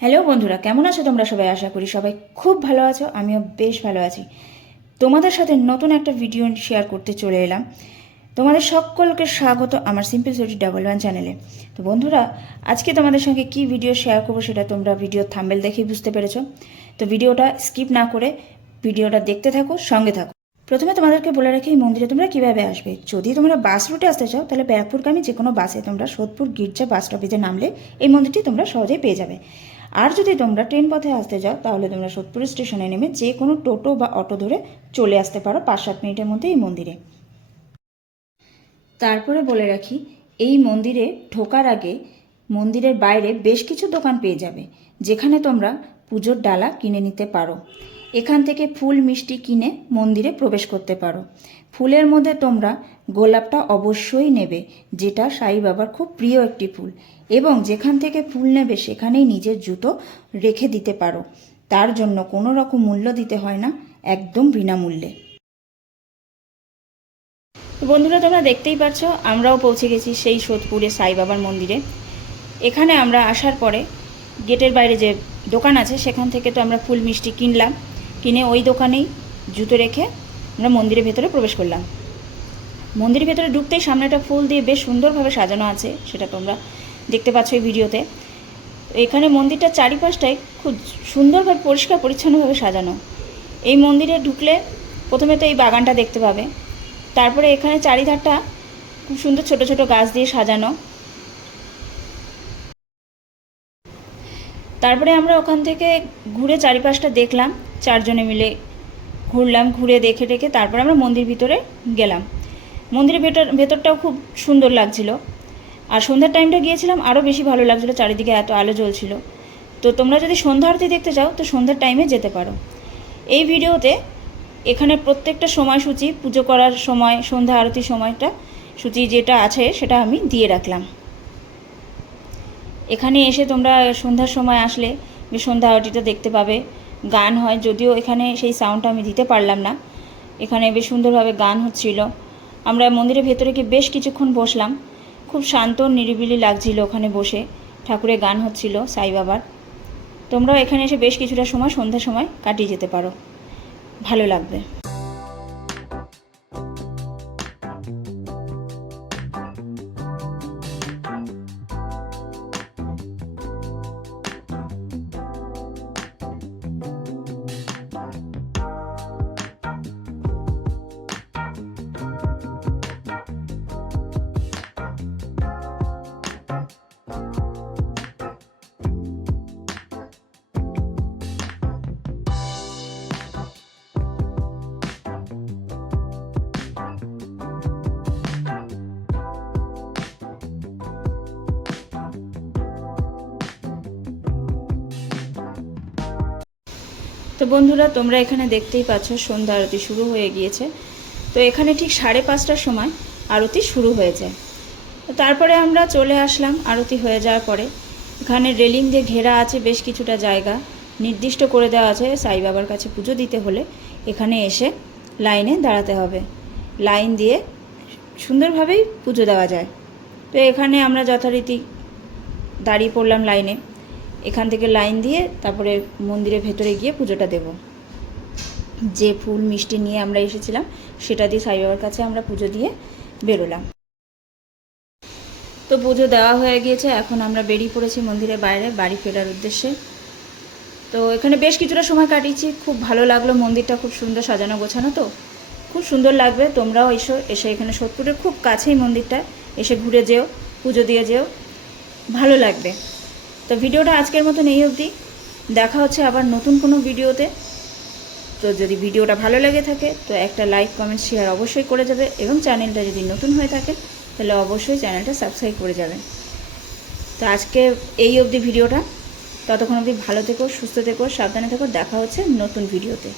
Hello বন্ধুরা, কেমন আছো তোমরা সবাই? আশা করি সবাই খুব ভালো আছো। আমিও বেশ ভালো আছি। তোমাদের সাথে নতুন একটা ভিডিও শেয়ার করতে চলে এলাম। তোমাদের সকলকে স্বাগত আমার সিম্পল সোটি ডাবল ওয়ান চ্যানেলে। তো বন্ধুরা, আজকে তোমাদের সঙ্গে কি ভিডিও শেয়ার করবো সেটা তোমরা ভিডিওর থাম্বনেল দেখেই বুঝতে পেরেছো। তো ভিডিওটা স্কিপ না করে ভিডিওটা দেখতে থাকো, সঙ্গে থাকো। প্রথমে তোমাদেরকে বলে রাখি এই মন্দিরে তোমরা কীভাবে আসবে। যদি তোমরা বাস রুটে আসতে চাও তাহলে ব্যারাকপুরগামী যে কোনো বাসে তোমরা সোদপুর গির্জা বাস স্টপেজে নামলে এই মন্দিরটি তোমরা সহজেই পেয়ে যাবে। আর যদি তোমরা ট্রেন পথে আসতে যাও তাহলে তোমরা সোদপুর স্টেশনে নেমে যে কোনো টোটো বা অটো ধরে চলে আসতে পারো 5-7 মিনিটের মধ্যে এই মন্দিরে। তারপরে বলে রাখি এই মন্দিরে ঢোকার আগে মন্দিরের বাইরে বেশ কিছু দোকান পেয়ে যাবে, যেখানে তোমরা পুজোর ডালা কিনে নিতে পারো। এখান থেকে ফুল মিষ্টি কিনে মন্দিরে প্রবেশ করতে পারো। ফুলের মধ্যে তোমরা গোলাপটা অবশ্যই নেবে, যেটা সাই বাবার খুব প্রিয় একটি ফুল, এবং যেখান থেকে ফুল নেবে সেখানেই নিজের জুতো রেখে দিতে পারো। তার জন্য কোনো রকম মূল্য দিতে হয় না, একদম বিনামূল্যে। বন্ধুরা, তোমরা দেখতেই পাচ্ছ আমরাও পৌঁছে গেছি সেই সোদপুরে সাই বাবার মন্দিরে। এখানে আমরা আসার পরে গেটের বাইরে যে দোকান আছে সেখান থেকে তো আমরা ফুল মিষ্টি কিনলাম, কিনে ওই দোকানেই জুতো রেখে আমরা মন্দিরের ভেতরে প্রবেশ করলাম। মন্দিরের ভেতরে ঢুকতেই সামনেটা ফুল দিয়ে বেশ সুন্দরভাবে সাজানো আছে, সেটা তোমরা দেখতে পাচ্ছ এই ভিডিওতে। এখানে মন্দিরটার চারিপাশটায় খুব সুন্দরভাবে পরিষ্কার পরিচ্ছন্নভাবে সাজানো। এই মন্দিরে ঢুকলে প্রথমে তো এই বাগানটা দেখতে পাবে, তারপরে এখানে চারিধারটা খুব সুন্দর ছোট ছোট গাছ দিয়ে সাজানো। তারপরে আমরা ওখান থেকে ঘুরে চারিপাশটা দেখলাম, চারজনে মিলে ঘুরলাম, ঘুরে দেখে টেখে তারপরে আমরা মন্দির ভিতরে গেলাম। মন্দিরের ভেতরটাও খুব সুন্দর লাগছিল, আর সন্ধ্যার টাইমটা গিয়েছিলাম আরও বেশি ভালো লাগছিলো, চারিদিকে এত আলো জ্বলছিল। তো তোমরা যদি সন্ধ্যা আরতি দেখতে চাও তো সন্ধ্যার টাইমে যেতে পারো। এই ভিডিওতে এখানে প্রত্যেকটা সময়সূচি, পুজো করার সময়, সন্ধ্যা আরতির সময়টা সূচি যেটা আছে সেটা আমি দিয়ে রাখলাম। এখানে এসে তোমরা সন্ধ্যার সময় আসলে সন্ধ্যা আরতিটা দেখতে পাবে। গান হয়, যদিও এখানে সেই সাউন্ডটা আমি দিতে পারলাম না। এখানে বেশ সুন্দরভাবে গান হচ্ছিল। আমরা মন্দিরের ভেতরে গিয়ে বেশ কিছুক্ষণ বসলাম, খুব শান্ত নিরিবিলি লাগছিল ওখানে বসে। ঠাকুরের গান হচ্ছিল সাই বাবার। তোমরাও এখানে এসে বেশ কিছুটা সময় সন্ধ্যার সময় কাটিয়ে যেতে পারো, ভালো লাগবে। তো বন্ধুরা, তোমরা এখানে দেখতেই পাচ্ছ সন্ধ্যা আরতি শুরু হয়ে গিয়েছে। তো এখানে ঠিক 5:30টার সময় আরতি শুরু হয়ে যায়। তারপরে আমরা চলে আসলাম আরতি হয়ে যাওয়ার পরে। এখানে রেলিং দিয়ে ঘেরা আছে বেশ কিছুটা জায়গা, নির্দিষ্ট করে দেওয়া আছে সাই বাবার কাছে পুজো দিতে হলে এখানে এসে লাইনে দাঁড়াতে হবে। লাইন দিয়ে সুন্দরভাবেই পুজো দেওয়া যায়। তো এখানে আমরা যথারীতি দাঁড়িয়ে পড়লাম লাইনে। এখান থেকে লাইন দিয়ে তারপরে মন্দিরের ভেতরে গিয়ে পুজোটা দেব। যে ফুল মিষ্টি নিয়ে আমরা এসেছিলাম সেটা দিয়ে সাই বাবার কাছে আমরা পুজো দিয়ে বেরোলাম। তো পুজো দেওয়া হয়ে গিয়েছে, এখন আমরা বেরিয়ে পড়েছি মন্দিরের বাইরে বাড়ি ফেরার উদ্দেশ্যে। তো এখানে বেশ কিছুটা সময় কাটিয়েছি, খুব ভালো লাগলো। মন্দিরটা খুব সুন্দর সাজানো গোছানো, তো খুব সুন্দর লাগবে। তোমরাও এসে এখানে সোদপুরের খুব কাছেই মন্দিরটা, এসে ঘুরে যেও, পুজো দিয়ে যেও, ভালো লাগবে। তো ভিডিওটা আজকের মতন এই অবধি, দেখা হচ্ছে আবার নতুন কোনো ভিডিওতে। তো যদি ভিডিওটা ভালো লেগে থাকে তো একটা লাইক কমেন্ট শেয়ার অবশ্যই করে যাবে, এবং চ্যানেলটা যদি নতুন হয়ে থাকে তাহলে অবশ্যই চ্যানেলটা সাবস্ক্রাইব করে যাবেন। তো আজকে এই অবধি ভিডিওটা, ততক্ষণ অবধি ভালো থেকো, সুস্থ থেকো, সাবধানে থেকো। দেখা হচ্ছে নতুন ভিডিওতে।